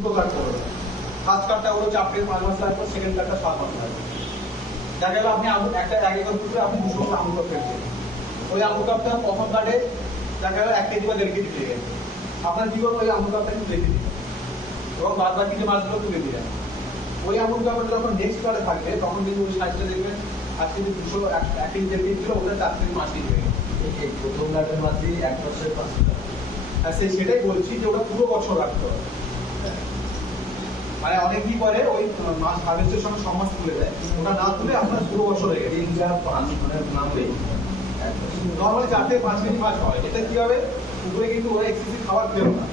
দুটো কার্ড করবে। ফার্স্ট কার্ডটা হলো 4 থেকে 5 মাস লাগবে, সেকেন্ড কার্ডটা 7 মাস লাগবে। দেখা গেল আপনি একটা 1 একর পুকুরে আপনি 200 গ্রাম আমুল কাপ ফেলছেন, ওই আমুল কাপটা প্রথম কার্ডে দেখা গেল 1 কেজি বা 1.5 কেজি পেয়ে গেছে। আপনার কি করবো, ওই আমুল কাপটা কিন্তু রেখে দিন এবং বাদ বাকি যে মাছগুলো তুলে দিলেন। ওই আমুল কাপটা যখন নেক্সট কার্ডে থাকবে তখন কিন্তু ওই সাইজটা দেখবেন আজকে যে 200 1 কেজি 1.5 কেজি ছিল, ওটা 4 থেকে 5 কেজি হয়ে গেছে। এই প্রথম কার্ডের মাছই 1 বছরের 5 টাকা। আর সেটাই বলছি যে ওটা পুরো বছর রাখতে হবে। মানে অনেক কি করে ওই মাছ হারভেস্টের সময় সব মাছ তুলে দেয়, ওটা না তুলে আপনার পুরো বছর হয়ে গেছে। 3-4-5 মানে নামবে নর্মালি 4 থেকে 5 কেজি মাছ হয়। এটা কি হবে, পুকুরে কিন্তু ওরা এক্সেসিভ খাবার খেলো না।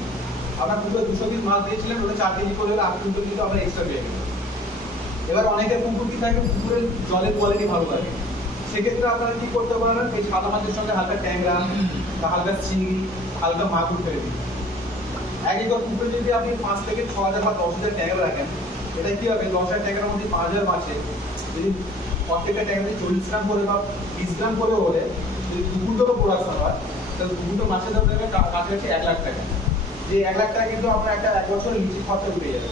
আপনার পুকুরে 200 পিস মাছ দিয়েছিলেন, ওটা 4 কেজি করে হলে 8 কুইন্টাল কিন্তু আমরা এক্সট্রা পেয়ে গেলাম। এবার অনেকের পুকুর কি থাকে, পুকুরের জলের কোয়ালিটি ভালো লাগে, সেক্ষেত্রে আপনারা কি করতে পারেন, এই সাদা মাছের সঙ্গে হালকা ট্যাংরা বা হালকা চিংড়ি, হালকা মাগুর ফেলে দিন। 1 একর পুকুরে যদি আপনি 5 থেকে 6,000 বা 10,000 ট্যাংরা রাখেন, এটা কি হবে, 10,000 ট্যাংরার মধ্যে 5,000 মাছে যদি প্রত্যেকটা ট্যাংরা 40 গ্রাম করে বা 20 গ্রাম করে হলে যদি পুকুরটারও প্রোডাকশন হয়, তাহলে পুকুরটা মাছের দাম দেবে কাছাকাছি 1 লাখ টাকা। যে 1 লাখ টাকা কিন্তু আপনার একটা 1 বছরের লিচি খরচা উঠে যাবে।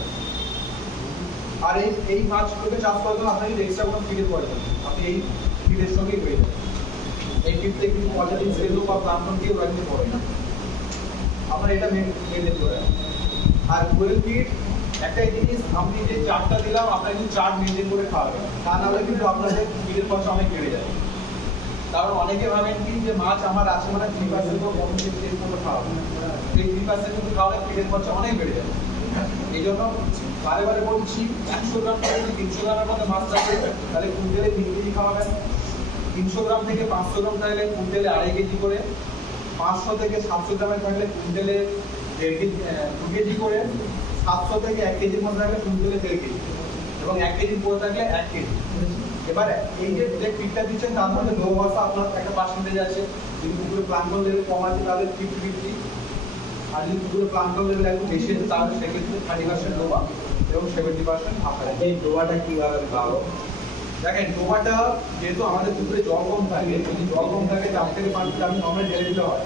আর এই মাছগুলোকে চাষ করার জন্য আপনার কিন্তু এক্সট্রা কোনো ফিডের প্রয়োজন, আপনি এই ফিডের সঙ্গেই হয়ে যাবে। এই ফিডতে কিন্তু পলিথিন সেলু বা প্লান্টন দিয়ে ওরা কিন্তু পড়ে না, আপনার এটা মেনটেন করে। আর কোয়েল ফিড একটাই জিনিস, আপনি যে চারটা দিলাম আপনার কিন্তু চার্ট মেনটেন করে খাওয়াবেন, তা না হলে কিন্তু আপনাদের ফিডের খরচা অনেক বেড়ে যায়। কারণ অনেকে ভাবেন কি যে মাছ আমার আছে মানে 3% কম ফিডের মতো খাওয়াবো, এই 3% কিন্তু খাওয়ালে ফিডের খরচা অনেক বেড়ে যায়। এই জন্য বারে বারে বলছি, 100 গ্রাম থেকে 300 গ্রামের মধ্যে মাছ থাকবে তাহলে কুইন্টালে 3 কেজি খাওয়াবেন। 300 গ্রাম থেকে 500 গ্রাম থাকলে কুইন্টালে 2.5 কেজি করে, 500 থেকে 700 গ্রামের থাকলে কুইন্টালে 1.5 কেজি 2 কেজি করে, 700 থেকে 1 কেজির মধ্যে থাকলে কুইন্টালে 1.5 কেজি এবং 1 কেজির পরে থাকলে 1 কেজি। এবার এই যে ফিডটা দিচ্ছেন তার মধ্যে লৌহসা আপনার একটা পার্সেন্টেজ আছে। যদি পুকুরে প্লাঙ্কটন লেভেল কম আছে তাহলে 50-50, আর যদি পুকুরে প্লাঙ্কটন লেভেল একটু বেশি আছে তাহলে সেক্ষেত্রে 30% ডোবা এবং 70% ভাপা। এই ডোবাটা কিভাবে খাবো? দেখেন ডোবাটা যেহেতু আমাদের পুকুরে জল কম থাকে, যদি জল কম থাকে 4 থেকে 5 ফিট আমি নর্মালি ঢেলে দিতে হয়।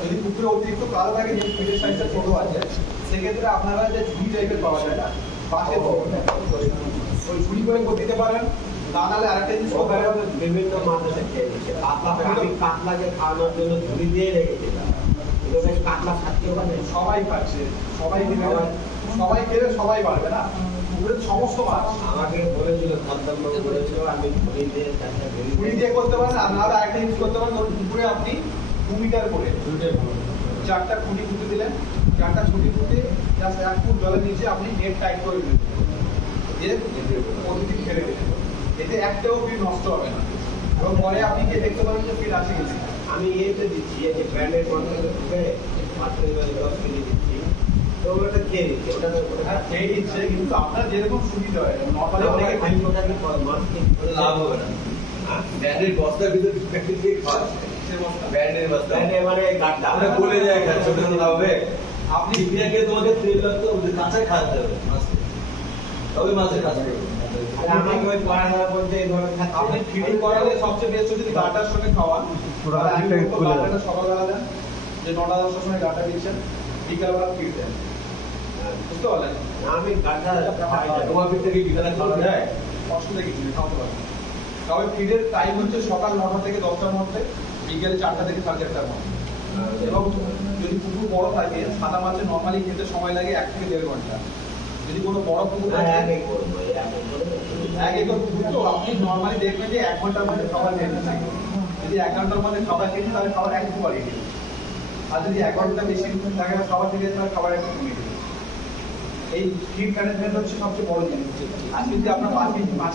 যদি পুকুরে অতিরিক্ত কালো থাকে, যে ফিটের সাইজটা ছোট আছে, সেক্ষেত্রে আপনারা যে ঝুড়ি টাইপের পাওয়া যায় না, বাঁশের ওই ঝুড়ি করে দিতে পারেন। না নাহলে আরেকটা জিনিস বিভিন্ন মানুষের খেয়ে দিচ্ছে কাতলাকে খাওয়ানোর জন্য ঝুড়ি দিয়ে রেখেছে, কাতলা খাচ্ছেও মানে সবাই খাচ্ছে, সবাই সবাই খেলে সবাই পারবে না, পুকুরের সমস্ত মাছ। আমাকে বলেছিল সন্তানবাবু বলেছিল আমি ঝুড়ি দিয়ে করতে পারেন। আর নাহলে আরেকটা জিনিস করতে পারেন, ধরুন পুকুরে আপনি 2 মিটার করে 4টা খুঁটি পুঁতে দিলেন, 4টা খুঁটি পুঁতে জাস্ট 1 ফুট জলের নিচে আপনি নেট টাইট করে দিলেন, দিয়ে প্রতিদিন ফেলে দিলেন, এতে একটাও ফিড নষ্ট হবে না এবং পরে আপনি গিয়ে দেখতে পাবেন যে ফিড আছে কিনা। আমি এতে দিচ্ছি এই যে ব্র্যান্ডের বন্ধনে ঢুকে মাত্র 10 কেজি দিচ্ছি, তো ওটা খেয়ে দিচ্ছে, ওটা হ্যাঁ খেয়ে দিচ্ছে, কিন্তু আপনার যেরকম সুবিধা হয় নর্মালি অনেকে ওটা কি মাছ কি লাভ হবে না। ব্যান্ডের বস্তার ভিতরে প্যাকেট দিয়ে খাওয়াচ্ছে, ব্যান্ডের বস্তা মানে গাড্ডা ওটা গলে যায়, ছোট ছোট লাভ হবে। আপনি ইন্ডিয়াকে তোমাকে তেল লাগতো কাঁচাই খাওয়াতে হবে মাছকে, তবে মাছের কাজ করবে। আমাকে ওই পড়াশোনা বলতে এইভাবে আপনি ফিডিং করালে সবচেয়ে বেস্ট যদি গাটার সঙ্গে খাওয়ান, গাটাটা সকালবেলা দেন, যে 9টা-10টার সময় গাটা দিচ্ছেন, বিকালবেলা ফিড দেন, বুঝতে পারলেন? আমি গাড্ডা তোমার ভিতরে থেকে বিকালে খাওয়া যায়, অসুবিধা কিছু নেই, খাওয়াতে পারবেন। তবে ফিডের টাইম হচ্ছে সকাল 9টা থেকে 10টার মধ্যে, বিকেল 4টা থেকে 4:30টার মধ্যে। এবং যদি পুকুর বড় থাকে, সাদা মাছের নর্মালি খেতে সময় লাগে 1 থেকে 1.5 ঘন্টা। যদি কোনো বড় পুকুর থাকে, 1 একর পুকুর তো আপনি নর্মালি দেখবেন যে 1 ঘন্টার মধ্যে খাবার খেয়ে নিচ্ছে। যদি 1 ঘন্টার মধ্যে খাবার খেয়েছি তাহলে খাবার একটু বাড়িয়ে দিন, আর যদি 1 ঘন্টা বেশি থাকে না খাবার খেয়ে তাহলে খাবার একটু কমিয়ে দিন। এই ফিড ম্যানেজমেন্ট হচ্ছে সবচেয়ে বড় জিনিস। আজকে যদি আপনার মাছ